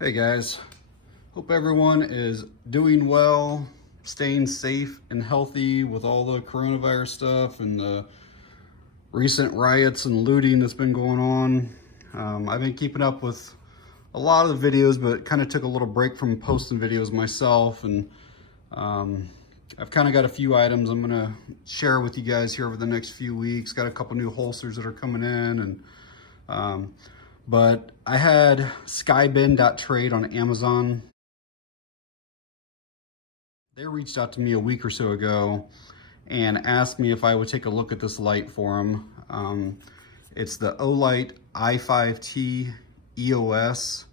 Hey guys, hope everyone is doing well, staying safe and healthy with all the coronavirus stuff and the recent riots and looting that's been going on. I've been keeping up with a lot of the videos, but kind of took a little break from posting videos myself, and I've kind of got a few items I'm gonna share with you guys here over the next few weeks. Got a couple new holsters that are coming in, and but I had skybin.trade on Amazon. They reached out to me a week or so ago and asked me if I would take a look at this light for them. It's the Olight I5T EOS.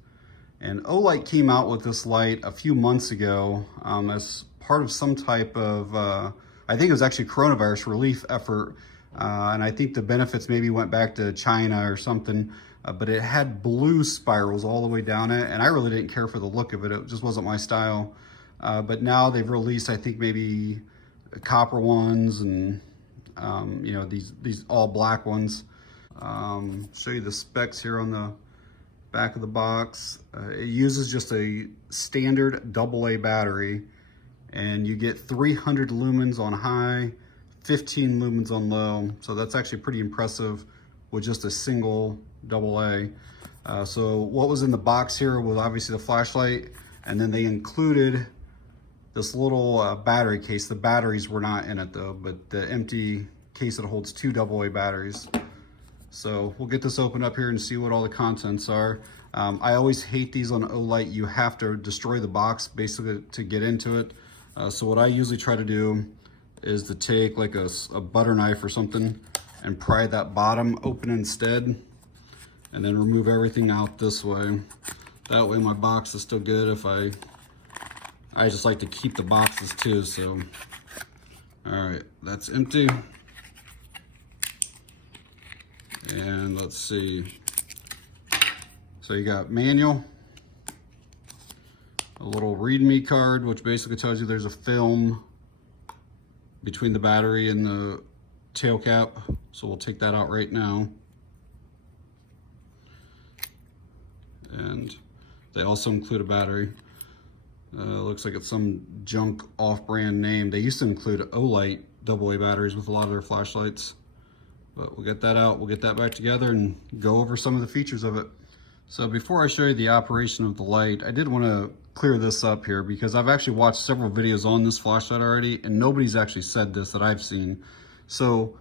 And Olight came out with this light a few months ago as part of some type of, I think it was actually coronavirus relief effort. And I think the benefits maybe went back to China or something, but it had blue spirals all the way down it. And I really didn't care for the look of it. It just wasn't my style. But now they've released, I think maybe copper ones and, you know, these all black ones. Show you the specs here on the back of the box. It uses just a standard AA battery, and you get 300 lumens on high, 15 lumens on low. So that's actually pretty impressive with just a single AA. So what was in the box here was obviously the flashlight, and then they included this little battery case. The batteries were not in it though, but the empty case that holds 2 AA batteries. So we'll get this open up here and see what all the contents are. I always hate these on Olight. You have to destroy the box basically to get into it. So what I usually try to do is to take like a butter knife or something and pry that bottom open instead, and then remove everything out this way. That way my box is still good. If I just like to keep the boxes too, so. All right, that's empty. And let's see. So you got manual, a little readme card, which basically tells you there's a film between the battery and the tail cap. So we'll take that out right now. And they also include a battery. Looks like it's some junk off-brand name. They used to include Olight AA batteries with a lot of their flashlights. But we'll get that out, we'll get that back together and go over some of the features of it. So before I show you the operation of the light, I did want to clear this up here because I've actually watched several videos on this flashlight already, and nobody's actually said this that I've seen. So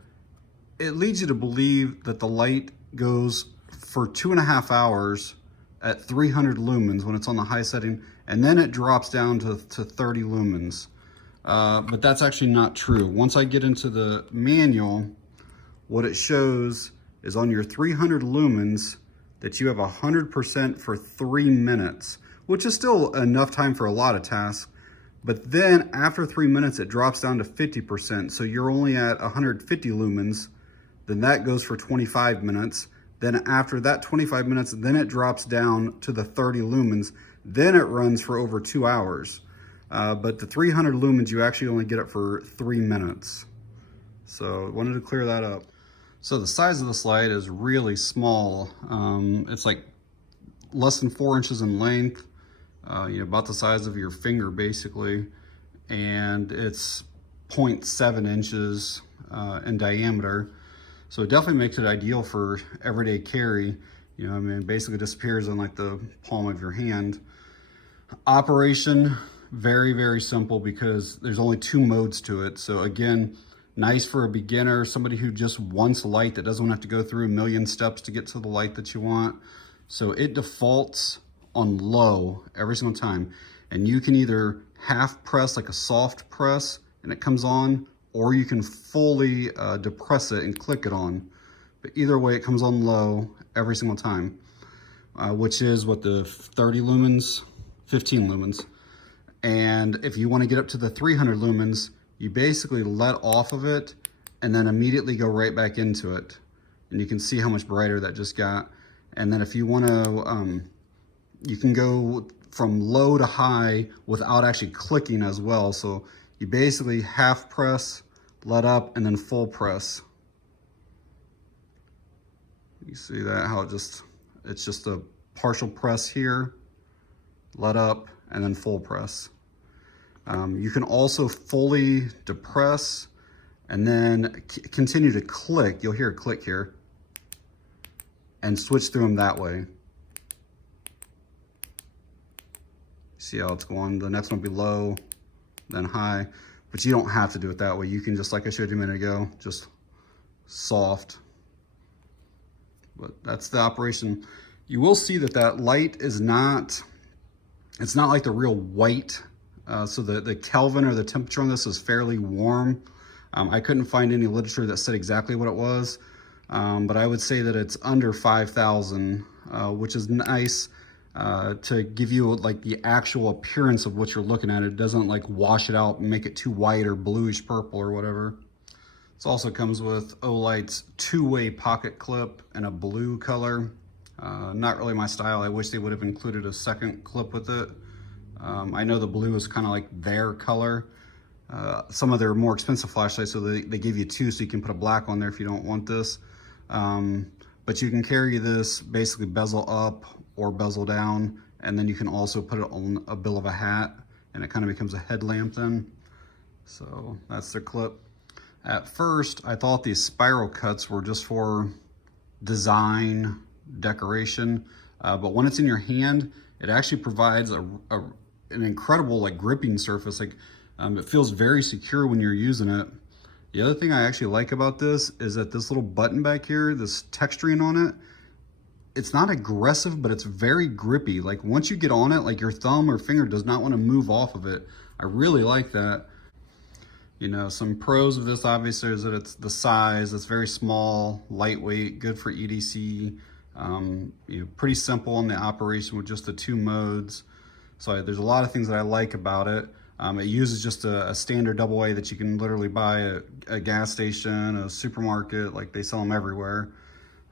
it leads you to believe that the light goes for 2.5 hours at 300 lumens when it's on the high setting, and then it drops down to 30 lumens. But that's actually not true. Once I get into the manual, what it shows is on your 300 lumens that you have 100% for 3 minutes, which is still enough time for a lot of tasks. But then after 3 minutes, it drops down to 50%. So you're only at 150 lumens. Then that goes for 25 minutes. Then after that 25 minutes, then it drops down to the 30 lumens. Then it runs for over 2 hours. But the 300 lumens, you actually only get it for 3 minutes. So I wanted to clear that up. So the size of this light is really small. It's like less than 4 inches in length, you know, about the size of your finger basically, and it's 0.7 inches in diameter. So it definitely makes it ideal for everyday carry. You know, I mean, it basically disappears in like the palm of your hand. Operation, very, very simple because there's only 2 modes to it. So again, nice for a beginner, somebody who just wants light that doesn't have to go through a million steps to get to the light that you want. So it defaults on low every single time. And you can either half press like a soft press and it comes on, or you can fully depress it and click it on. But either way, it comes on low every single time, which is what, the 30 lumens, 15 lumens. And if you want to get up to the 300 lumens, you basically let off of it and then immediately go right back into it. And you can see how much brighter that just got. And then if you want to, you can go from low to high without actually clicking as well. So you basically half press, let up, and then full press. You see that, how it's just a partial press here, let up, and then full press. You can also fully depress and then continue to click. You'll hear a click here, and switch through them that way. See how it's going? The next one will be low, then high, but you don't have to do it that way. You can just, like I showed you a minute ago, just soft. But that's the operation. You will see that that light is not, it's not like the real white. So the Kelvin or the temperature on this is fairly warm. I couldn't find any literature that said exactly what it was, but I would say that it's under 5,000, which is nice to give you like the actual appearance of what you're looking at. It doesn't like wash it out and make it too white or bluish purple or whatever. This also comes with Olight's two-way pocket clip in a blue color. Not really my style. I wish they would have included a second clip with it. I know the blue is kind of like their color. Some of their more expensive flashlights, so they give you two, so you can put a black on there if you don't want this. But you can carry this basically bezel up or bezel down, and then you can also put it on a bill of a hat, and it kind of becomes a headlamp then. So that's their clip. At first, I thought these spiral cuts were just for design, decoration, but when it's in your hand, it actually provides an incredible like gripping surface. Like it feels very secure when you're using it. The other thing I actually like about this is that this little button back here, this texturing on it, it's not aggressive, but it's very grippy. Like once you get on it, like your thumb or finger does not want to move off of it. I really like that. You know, some pros of this obviously is that it's the size, it's very small, lightweight, good for EDC. You know, pretty simple in the operation with just the two modes. So there's a lot of things that I like about it. It uses just a standard AA that you can literally buy at a gas station, a supermarket, like they sell them everywhere.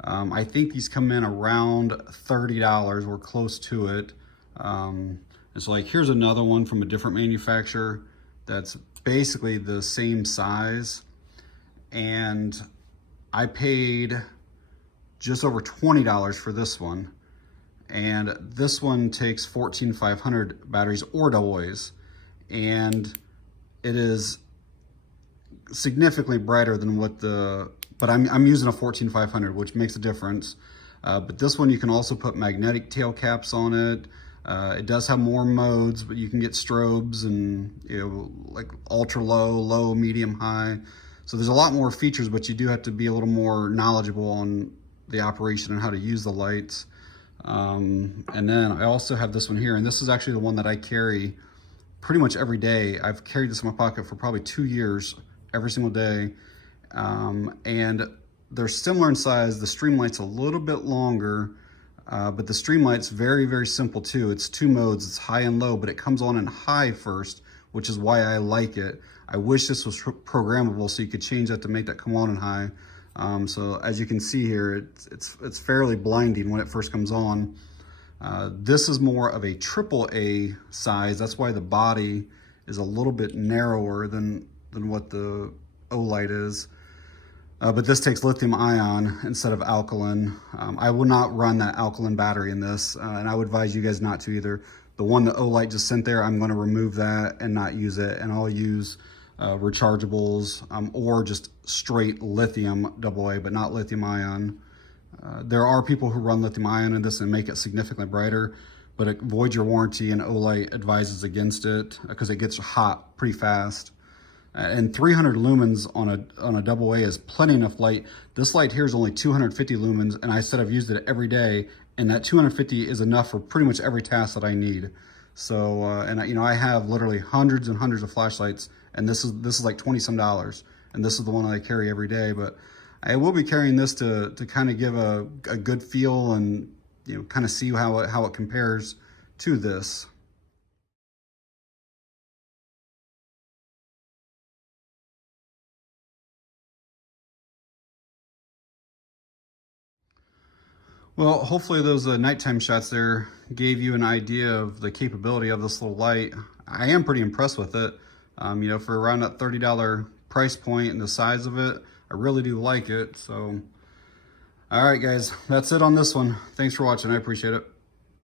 I think these come in around $30. We're close to it. It's like, here's another one from a different manufacturer that's basically the same size. And I paid just over $20 for this one. And this one takes 14,500 batteries or AA's. And it is significantly brighter than what but I'm using a 14,500, which makes a difference. But this one, you can also put magnetic tail caps on it. It does have more modes, but you can get strobes and, you know, like ultra low, low, medium, high. So there's a lot more features, but you do have to be a little more knowledgeable on the operation and how to use the lights. And then I also have this one here, and this is actually the one that I carry pretty much every day. I've carried this in my pocket for probably 2 years, every single day. And they're similar in size. The Streamlight's a little bit longer, but the Streamlight's very, very simple too. It's two modes, it's high and low, but it comes on in high first, which is why I like it. I wish this was programmable so you could change that to make that come on in high. So as you can see here, it's fairly blinding when it first comes on. This is more of a AAA size. That's why the body is a little bit narrower than what the Olight is. But this takes lithium ion instead of alkaline. I will not run that alkaline battery in this, and I would advise you guys not to either. The one that Olight just sent there, I'm gonna remove that and not use it, and I'll use rechargeables or just straight lithium AA, but not lithium ion. There are people who run lithium ion in this and make it significantly brighter, but it voids your warranty, and Olight advises against it because it gets hot pretty fast. And 300 lumens on a AA is plenty enough light. This light here is only 250 lumens, and I said I've used it every day, and that 250 is enough for pretty much every task that I need. So, you know, I have literally hundreds and hundreds of flashlights, and this is like $20 some, and this is the one that I carry every day. But I will be carrying this to kind of give a good feel and, you know, kind of see how it compares to this. Well, hopefully those nighttime shots there gave you an idea of the capability of this little light. I am pretty impressed with it. You know, for around that $30 price point and the size of it, I really do like it. So, all right, guys, that's it on this one. Thanks for watching. I appreciate it.